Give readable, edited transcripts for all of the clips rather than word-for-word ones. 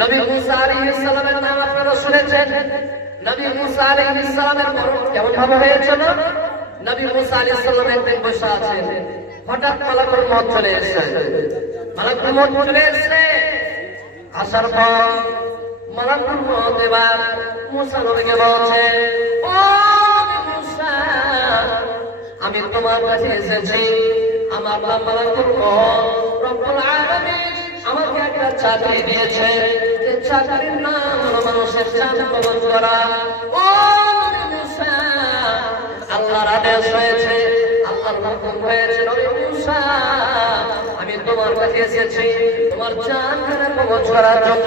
নবী মুসা আলাইহিস সালামের নাম আপনারা শুনেছেন। নবী মুসা আলাইহিস সালামের মরণ কেমন ভাবে হয়েছিল? নবী মুসা আলাইহিস সালাম একদিন বসে আছেন, হঠাৎ মালাকুল মউত চলে এসেছে। মালাকুল মউত চলে এসেছে, আসার পর মালাকুল মউত এবার মুসা নবীকে বলছে, ও মুসা, আমি তোমার কাছে এসেছি, আমার নাম মালাকুল মউত। রব্বুল আলামিন আমাকে একটা চাকরি দিয়েছে, যে চাকরির নাম হলো মানুষের জান কবজ করা। ও মুসা, আল্লাহর আদেশ হয়েছে, আল্লাহর হুকুম হয়েছে, নবী মুসা আমি তোমার কাছে এসেছি তোমার জান কবজ করার জন্য,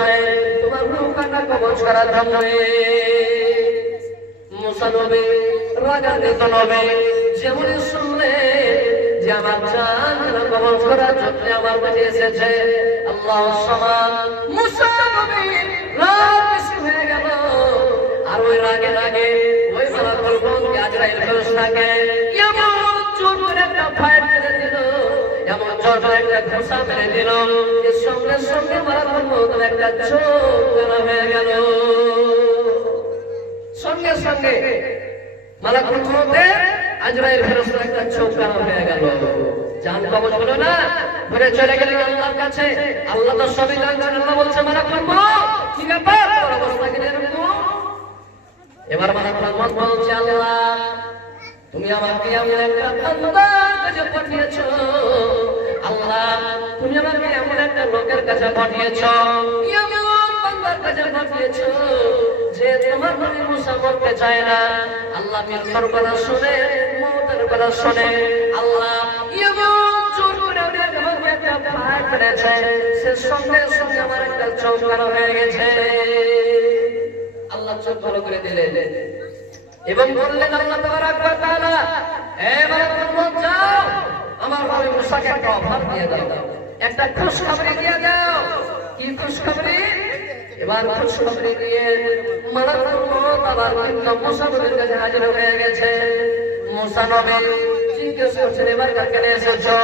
তোমার রূহখানা কবজ করার জন্য। মুসা নবী রাগান্বিত নবী, যেমন শুনলে যে আমার জান কবজ করার জন্য আমার কাছে এসেছে, আল্লাহ সমান মুসা নবী রাগ বেশি হয়ে গেল। আর ওই রাগে রাগে ওই মালাকুল মউত আজরাইল ফেরেশতাকে এমন জোর করে একটা ফায়ার মেরে দিল, এমন জোর করে একটা ঘোষা মেরে দিল, এর সঙ্গে সঙ্গে মালাকুল মউতের একটা চোখ কানা হয়ে গেল। সঙ্গে সঙ্গে মালাকুল মউতের আজরাইল ফেরেশতার একটা চোখ কানা হয়ে গেল। জান কবজ হলো না, ঘুরে চলে গেলেন আল্লাহর কাছে। আল্লাহ তো সবই জানছেন। আল্লাহ বলছে, মালাকুল মউত কি ব্যাপার, তোর অবস্থা কি এরকম? এবার মালাকুল মউত বলছে, আল্লাহ তুমি আমাকে এমন একটা বান্দার কাছে পাঠিয়েছো, আল্লাহ তুমি আমাকে এমন একটা লোকের কাছে পাঠিয়েছো, এমন বান্দার কাছে পাঠিয়েছো যে তোমার নবী মুসা মরতে চায় না। আল্লাহ মৃত্যুর কথা শুনে, মউতের কথা শুনে আল্লাহ এমন জোর করে আমাকে একটা ফায়ার করেছে, সে সঙ্গে সঙ্গে আমার একটা চোখ কানা হয়ে গেছে। আল্লাহ চোখ ভালো করে দিলেন এবং বললেন, আল্লাহ তাবারাক ওয়া তাআলা, হে মালাকুল মউত যাও, আমার নবী মুসাকে একটা অফার দিয়ে দাও, একটা খুশখবরি দিয়ে দাও। কি খুশখবরি? এবার খুশখবরি দিয়ে মালাকুল মউত আবার মুসা নবীর কাছে হাজির হয়ে গেছে। মুসা নবী জিজ্ঞেস করছেন, এবার কাকে নিয়ে এসেছো?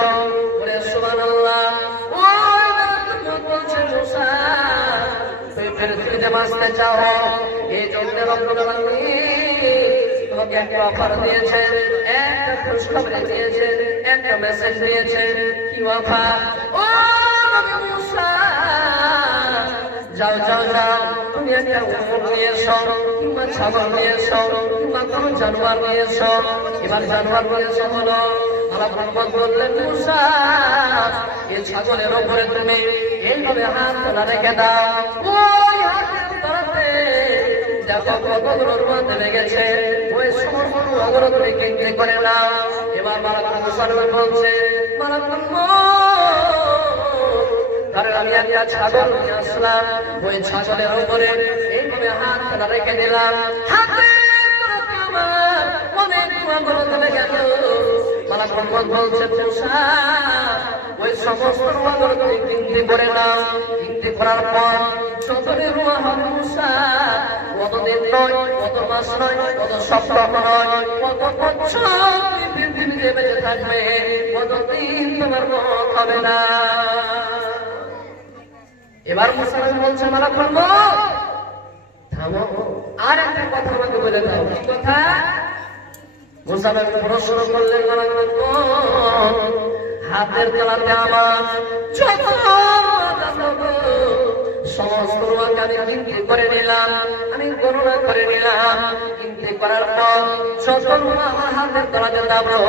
বলে, সুবহানাল্লাহ, ওই মালাকুল মউত বলছে, মুসা তুমি পৃথিবীতে বাঁচতে চাও, এই জন্য রব্বুল আলামিন তোমাকে একটা অফার দিয়েছেন, একটা খুশখবরি দিয়েছেন, একটা মেসেজ দিয়েছেন। কি অফার? ও নবী মুসা, যাও যাও যাও, তুমি একটা উট নিয়ে এসো, কিংবা ছাগল নিয়ে এসো, কিংবা কোনো জানোয়ার নিয়ে এসো। এবার জানোয়ার নিয়ে এসো হলো। মালাকুল মউত বললেন, মুসা এই ছাগলের উপরে তুমি এইভাবে হাত তোলা রেখে দাও। ওই হাতের তলাতে দেখো কতগুলো রুমাতে লেগেছে, ওই সমস্ত রুমাগুলো তুমি কেটে করে নাও। এবার মালাকুল মুসা বলছে, মালাকুল মউত, কারণ আমি একটা ছাগল নিয়ে আসলাম, ওই ছাগলের উপরে এইভাবে হাত তোলা রেখে দিলাম, হাতের তলাতে আমার অনেক রুমাগুলো চলে গেল। মালাকুল মউত বলছে, মুসা ওই সমস্ত রুমাগুলো তুমি গিনতি করে নাও। গিনতি করার পর যতদিন রুমা হবে মুসা, কতদিন নয়, কত মাস নয়, কত সপ্তাহ নয়, কত বছর তুমি পৃথিবীতে বেঁচে থাকবে, কতদিন তোমার মরণ হবে না। এবার মুসা বলছে, মালাকুল মউত থামো, আর একটা কথা আমাকে বলে দাও। কি কথা? মুসা প্রশ্ন করলেন, মালাকুল মউত হাতের তলাতে আমার যত সমস্ত রুমাকে আমি গিনতি করে নিলাম, আমি গণনা করে নিলাম। গিনতি করার পর যত রুমা আমার হাতের তলাতে থাকলো,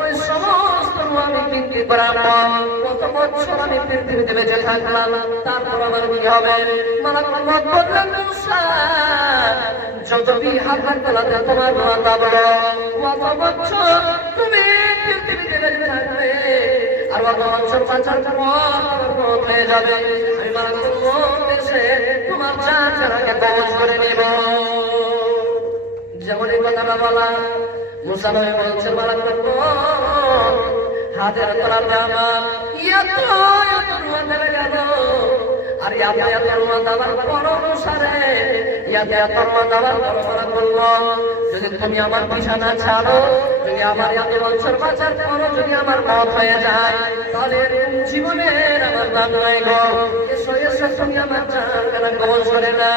ওই সমস্ত রুমা আমি গিনতি করার পর কত বছর আমি পৃথিবীতে বেঁচে থাকলাম, তারপর আমার কি হবে? মালাকুল মউত বললেন, মুসা যতটি হাতের তলাতে তোমার রুমা থাকলো, কত বছর তুমি পৃথিবীতে বেঁচে থাকবে, আর কত বছর বাঁচার পর মউত হয়ে যাবে। আমি মালাকুল মউত এসে তোমার জানকে কবজ করে নিব। যেমন এই কথাটা বলা, মুসা নবী বলছে, মালাকুল মউত হাতের তলাতে আমার এত এত রুমা লেগে গেল, আর এত রুমা দেওয়ার পর অনুসারে এত রুমা দেওয়ার পর মালাকুল মউত যদি তুমি আমার বিছানা ছাড়ো, যদি আমার এত বছর বাঁচার পর যদি আমার মত হয়ে যায়, তাহলে জীবনের আমার দাম নাই গো। এসো এসো তুমি আমার জান কবল করে না।